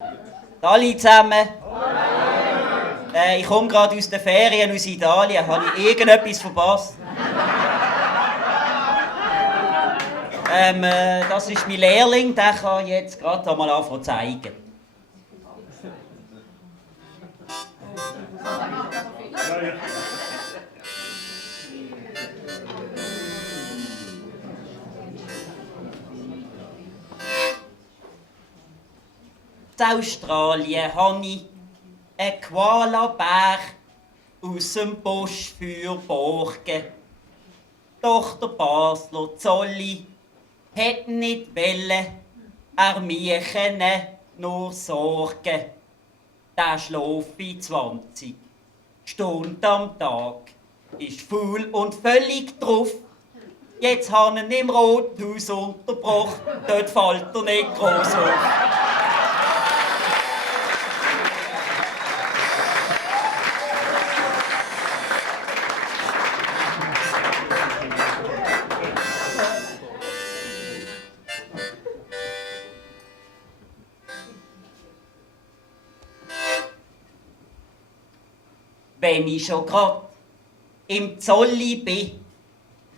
Alle zusammen. Ich komme gerade aus den Ferien aus Italien. Habe ich irgendetwas verpasst? Das ist mein Lehrling, der kann jetzt gerade einmal anfangen zu zeigen. In Australien habe ich einen Koala-Bär aus dem Busch für Borgen. Doch der Basler Zolli hat nicht wollen, er mich nur sorgen. Der schläft bei 20 Stunden am Tag, ist faul und völlig drauf. Jetzt habe ich ihn im Rothaus unterbrochen, dort fällt er nicht groß auf. Wenn ich schon grad im Zolli bin,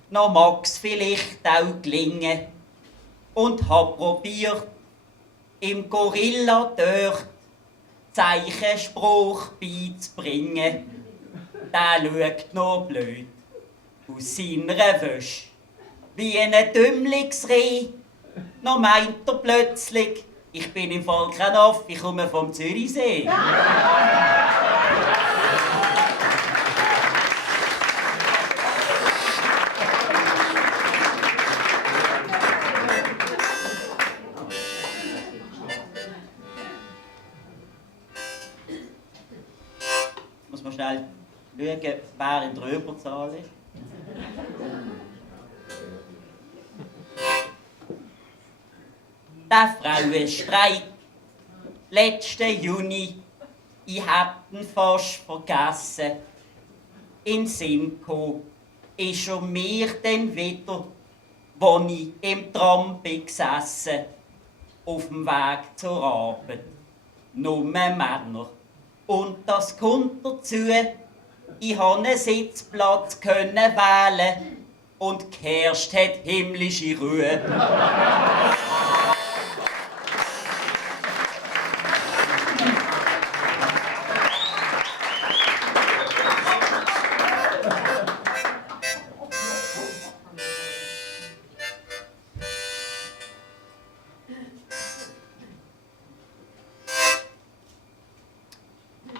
noch mag's vielleicht auch gelingen. Und hab probiert, im Gorilla dort Zeichenspruch beizubringen. Der schaut noch blöd aus seiner Wäsche, wie ein Dümmlingsreh. Noch meint er plötzlich, ich bin im Fall kein Aff, ich komme vom Zürichsee. Muss man schnell schauen, wer in der Überzahl ist. Der Frauenstreik letzten Juni, ich hab ihn fast vergessen. In Sinn gekommen ist mir dann wieder, wo ich im Tram bin gesessen, auf dem Weg zur Arbeit. Nur Männer. Und das kommt dazu, ich konnte einen Sitzplatz wählen und geherrscht hat himmlische Ruhe.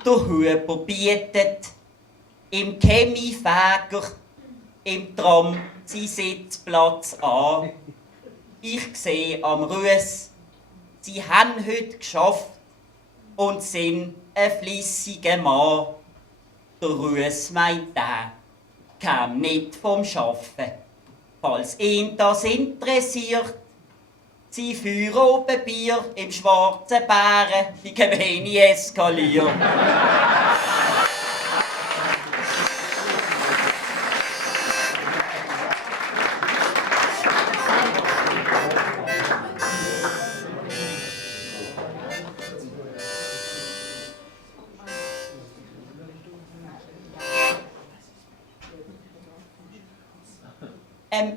Der Huber bietet im Chemiefäger im Tram seinen Sitzplatz an. Ich sehe am Ruß, sie haben heute geschafft und sind ein fleissiger Mann. Der Ruß meint, der kam nicht vom Schaffen. Falls ihn das interessiert, sie führen oben Bier im schwarzen Bären, die wenig eskaliert.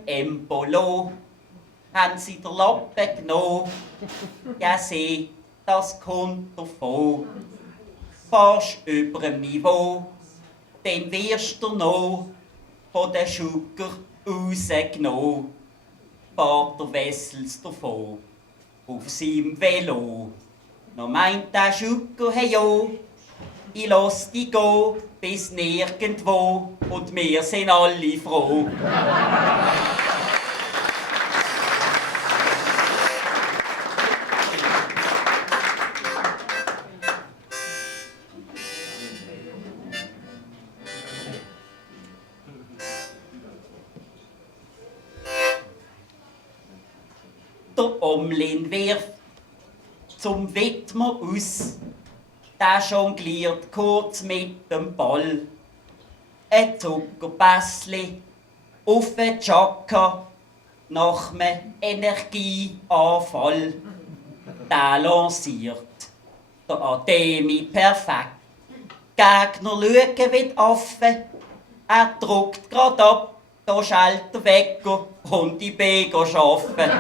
Embolo haben sie den Lappen genommen. Ja, seh, das kommt davon. Fast über dem Niveau, dann wirst du noch von den Schucker rausgenommen. Fahrt der Wessels davon, auf seinem Velo. Noch meint der Schucker, hey jo, ich lass dich gehen bis nirgendwo und wir sind alle froh. Der Omlin wirft zum Widmer aus, der jongliert kurz mit dem Ball. Ein Zuckerpässli auf den Chaka nach einem Energieanfall. Der lanciert der Ademi perfekt. Gegner schauen wie die Affen, er druckt grad ab, da schallt der Wecker und ich bin arbeiten.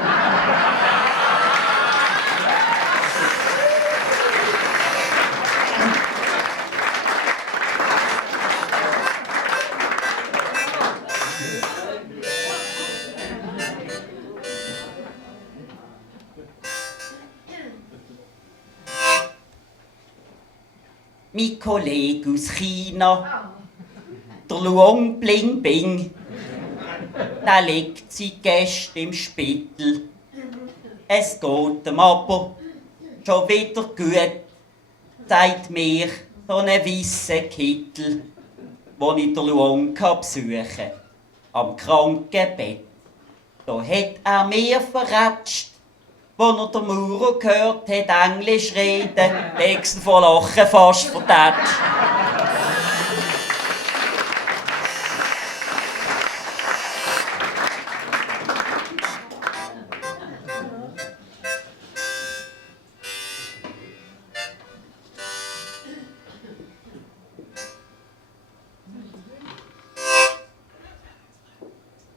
Mein Kollege aus China, der Luong Bling Bing, der legt seine Gäste im Spital. Es geht ihm aber schon wieder gut, sagt mir so ein weisser Kittel, wo ich den Luong besuchen kann, am Krankenbett. Da hat er mir verratscht, wo er den Maurer gehört hat, Englisch reden, legst ihn vor Lachen fast vertätscht.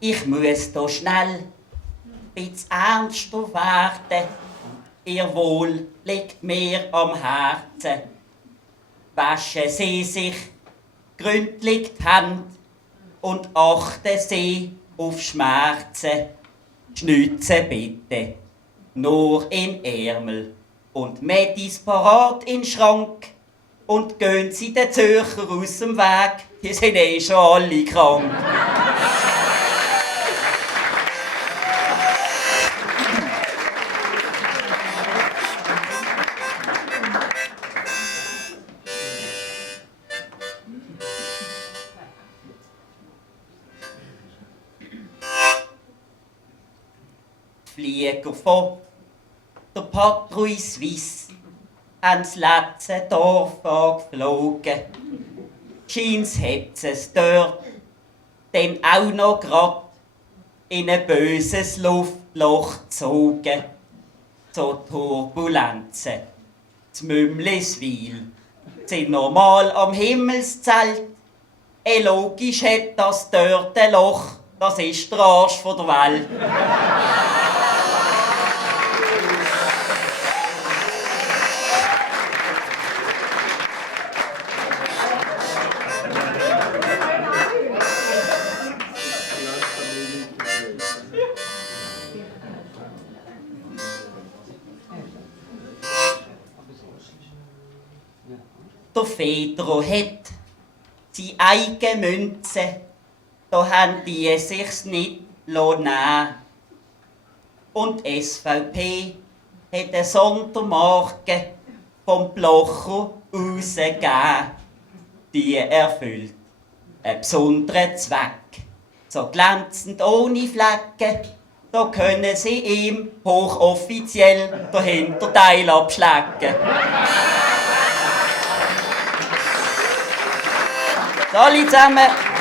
Ich muss da schnell bisschen ernster werden. Ihr Wohl liegt mir am Herzen. Waschen Sie sich gründlich die Hände und achten Sie auf Schmerzen. Schnitzen bitte nur in Ärmel und Medis parat in den Schrank. Und gehen Sie den Zürcher aus dem Weg, die sind eh schon alle krank. Flieger von der Patrouille Suisse ans letzte Dorf angeflogen. Scheint's hat es dort dann auch noch grad in ein böses Luftloch gezogen. So Turbulenzen. Z Mümliswil sind normal am Himmelszelt. Logisch hat das dort ein Loch, das ist der Arsch von der Welt. Der Fedro hat seine eigene Münze, da haben die sich's nicht nehmen. Und die SVP hat eine Sondermarke vom Blocher rausgegeben. Die erfüllt einen besonderen Zweck. So glänzend ohne Flecken, da können sie ihm hochoffiziell den Hinterteil abschlecken. Alle zusammen.